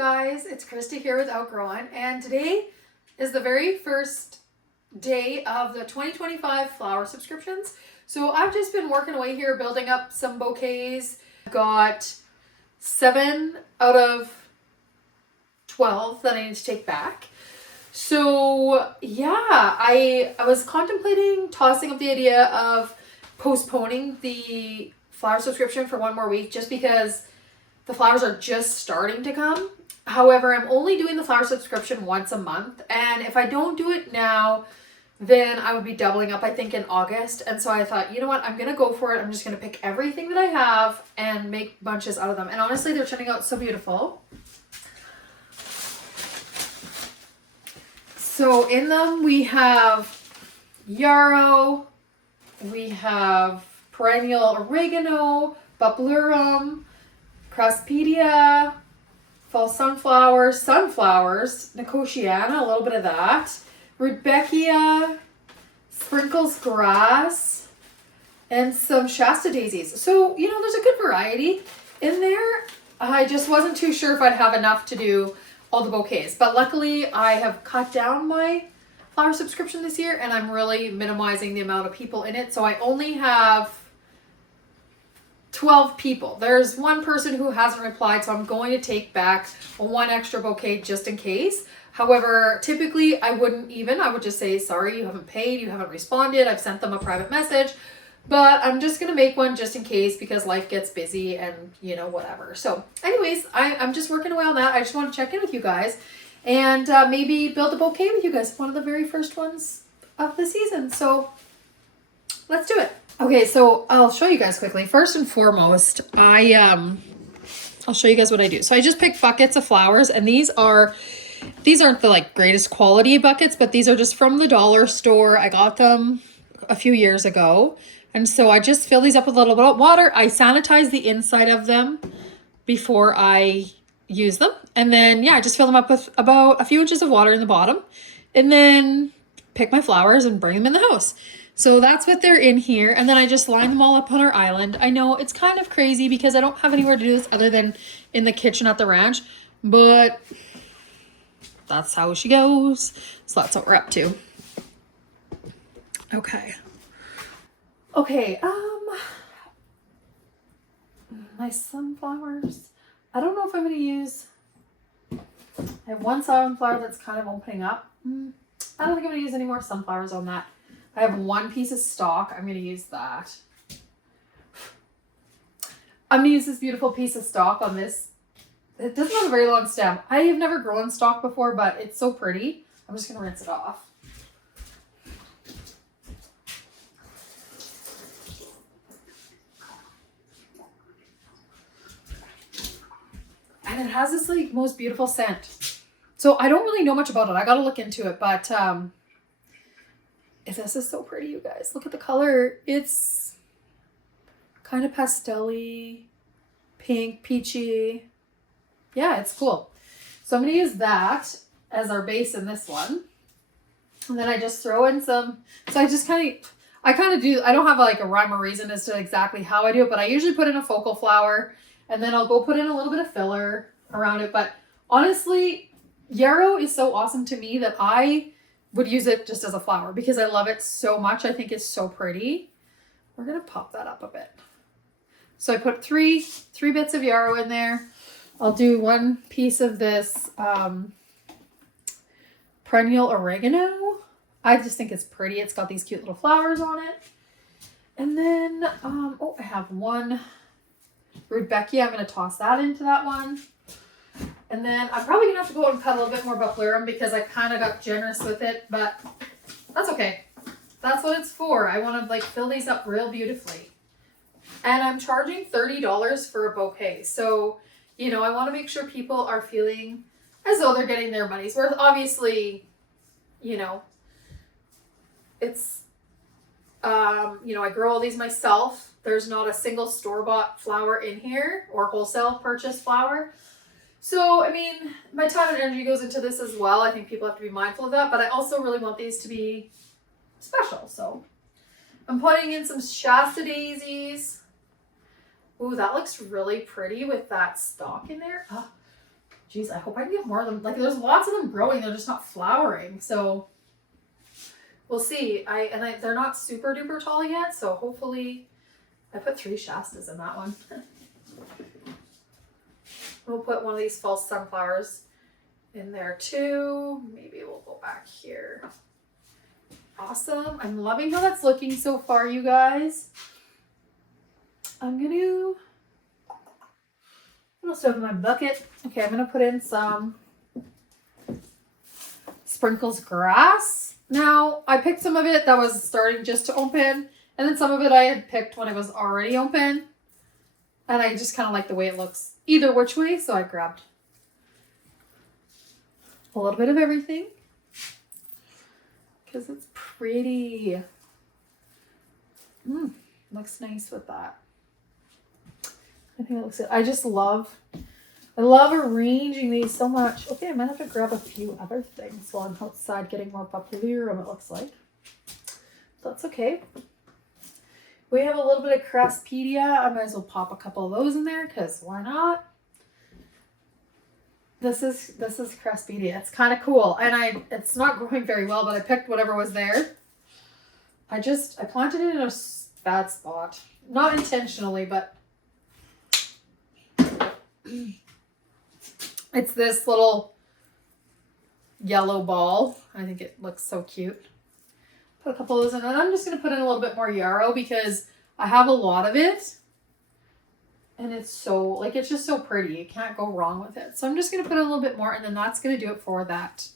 guys, it's Krista here with Outgrowing, and today is the very first day of the 2025 flower subscriptions. So I've just been working away here building up some bouquets. Got 7 out of 12 that I need to take back. So yeah, I was contemplating tossing up the idea of postponing the flower subscription for one more week just because the flowers are just starting to come. However, I'm only doing the flower subscription once a month, and if I don't do it now, then I would be doubling up, I think, in August. And so I thought, you know what, I'm gonna go for it. I'm just gonna pick everything that I have and make bunches out of them. And honestly, they're turning out so beautiful. So in them we have Yarrow, we have perennial oregano, Bupleurum, Craspedia, fall sunflowers, Nicotiana, a little bit of that, Rudbeckia, sprinkles grass, and some Shasta Daisies. So, you know, there's a good variety in there. I just wasn't too sure if I'd have enough to do all the bouquets, but luckily I have cut down my flower subscription this year and I'm really minimizing the amount of people in it. So I only have 12 people. There's one person who hasn't replied, so I'm going to take back one extra bouquet just in case. However, typically I would just say, sorry, you haven't paid, you haven't responded, I've sent them a private message, but I'm just going to make one just in case because life gets busy and, you know, whatever. So anyways, I'm just working away on that. I just want to check in with you guys and maybe build a bouquet with you guys. One of the very first ones of the season. So let's do it. Okay, so I'll show you guys quickly. First and foremost, I'll show you guys what I do. So I just picked buckets of flowers, and these aren't the like greatest quality buckets, but these are just from the dollar store. I got them a few years ago. And so I just fill these up with a little bit of water. I sanitize the inside of them before I use them. And then, yeah, I just fill them up with about a few inches of water in the bottom. And then pick my flowers and bring them in the house. So that's what they're in here. And then I just line them all up on our island. I know it's kind of crazy because I don't have anywhere to do this other than in the kitchen at the ranch. But that's how she goes. So that's what we're up to. Okay. Okay, my sunflowers. I don't know if I'm going to use, I have one sunflower that's kind of opening up. I don't think I'm going to use any more sunflowers on that. I have one piece of stock. I'm going to use that. I'm going to use this beautiful piece of stock on this. It doesn't have a very long stem. I have never grown stock before, but it's so pretty. I'm just going to rinse it off. And it has this like most beautiful scent. So I don't really know much about it. I got to look into it, but this is so pretty, you guys. Look at the color. It's kind of pastel-y, pink, peachy. Yeah, it's cool. So I'm going to use that as our base in this one. And then I just throw in some, so I don't have like a rhyme or reason as to exactly how I do it, but I usually put in a focal flower and then I'll go put in a little bit of filler around it. But honestly, Yarrow is so awesome to me that I would use it just as a flower because I love it so much. I think it's so pretty. We're going to pop that up a bit. So I put three bits of Yarrow in there. I'll do one piece of this perennial oregano. I just think it's pretty. It's got these cute little flowers on it. And then, I have one Rudbeckia. I'm going to toss that into that one. And then I'm probably going to have to go out and cut a little bit more Bupleurum because I kind of got generous with it, but that's okay. That's what it's for. I want to like fill these up real beautifully. And I'm charging $30 for a bouquet. So, you know, I want to make sure people are feeling as though they're getting their money's worth. Obviously, you know, it's, you know, I grow all these myself. There's not a single store-bought flower in here or wholesale purchase flower. So, I mean, my time and energy goes into this as well. I think people have to be mindful of that, but I also really want these to be special. So I'm putting in some Shasta Daisies. Ooh, that looks really pretty with that stalk in there. Oh, Geez, I hope I can get more of them. Like, there's lots of them growing. They're just not flowering. So we'll see. They're not super duper tall yet. So hopefully, I put 3 Shastas in that one. We'll put one of these false sunflowers in there too. Maybe we'll go back here. Awesome. I'm loving how that's looking so far, you guys. I'm gonna, what else do I have in my bucket? Okay, I'm gonna put in some sprinkles grass. Now, I picked some of it that was starting just to open, and then some of it I had picked when it was already open. And I just kind of like the way it looks either which way, so I grabbed a little bit of everything because it's pretty. Looks nice with that. I think it looks good. I love arranging these so much. Okay, I might have to grab a few other things while I'm outside getting more Bupleurum, it looks like. That's okay. We have a little bit of Craspedia. I might as well pop a couple of those in there because why not? This is Craspedia. It's kind of cool. And it's not growing very well, but I picked whatever was there. I planted it in a bad spot. Not intentionally, but it's this little yellow ball. I think it looks so cute. Put a couple of those in, and I'm just going to put in a little bit more yarrow because I have a lot of it. And it's so, like, it's just so pretty. You can't go wrong with it. So I'm just going to put a little bit more, and then that's going to do it for that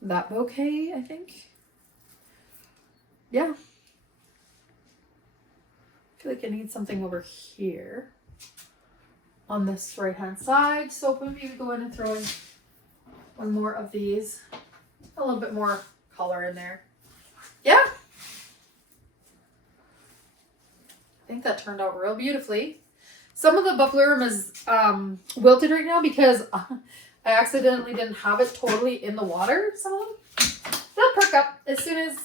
bouquet, I think. Yeah. I feel like I need something over here on this right-hand side. So maybe go in and throw in one more of these. A little bit more color in there. Yeah. I think that turned out real beautifully. Some of the Bupleurum is wilted right now because I accidentally didn't have it totally in the water. Some of them, they'll perk up as soon as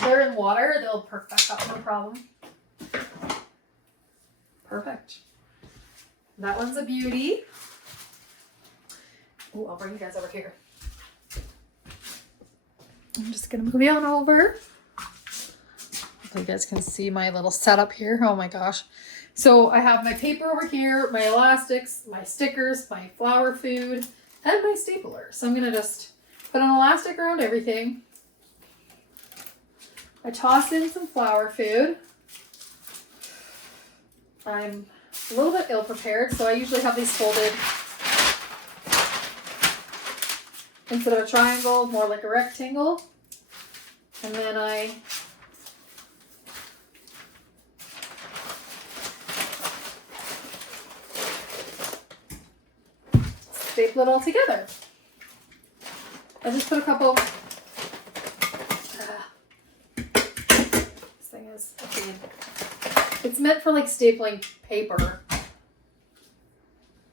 they're in water. They'll perk back up, no problem. Perfect. That one's a beauty. Oh, I'll bring you guys over here. I'm just gonna move you on over. So you guys can see my little setup here. Oh my gosh. So I have my paper over here, my elastics, my stickers, my flower food, and my stapler. So I'm gonna just put an elastic around everything. I toss in some flower food. I'm a little bit ill-prepared, so I usually have these folded instead of a triangle, more like a rectangle. And then I staple it all together. I just put a couple. This thing is, okay. It's meant for like stapling paper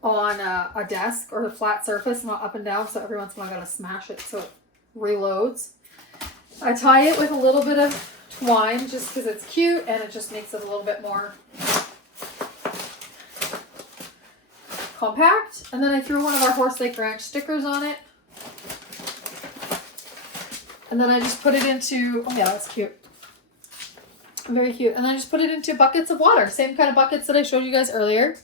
on a desk or a flat surface, not up and down, so every once in a while I gotta smash it so it reloads. I tie it with a little bit of twine just because it's cute and it just makes it a little bit more compact. And then I threw one of our Horse Lake Ranch stickers on it. And then I just put it into, oh yeah, that's cute. Very cute. And then I just put it into buckets of water. Same kind of buckets that I showed you guys earlier.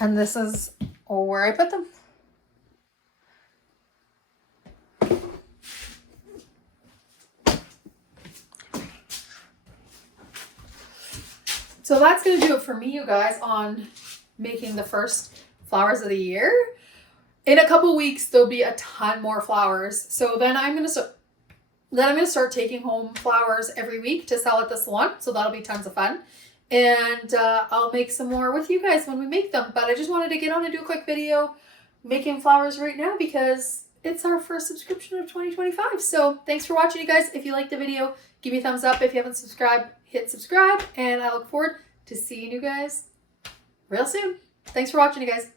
And this is where I put them. So that's going to do it for me, you guys, on making the first flowers of the year. In a couple weeks, there'll be a ton more flowers. So then I'm going to start taking home flowers every week to sell at the salon. So that'll be tons of fun. And I'll make some more with you guys when we make them. But I just wanted to get on and do a quick video making flowers right now because it's our first subscription of 2025. So thanks for watching, you guys. If you liked the video, give me a thumbs up. If you haven't subscribed, hit subscribe. And I look forward to seeing you guys real soon. Thanks for watching, you guys.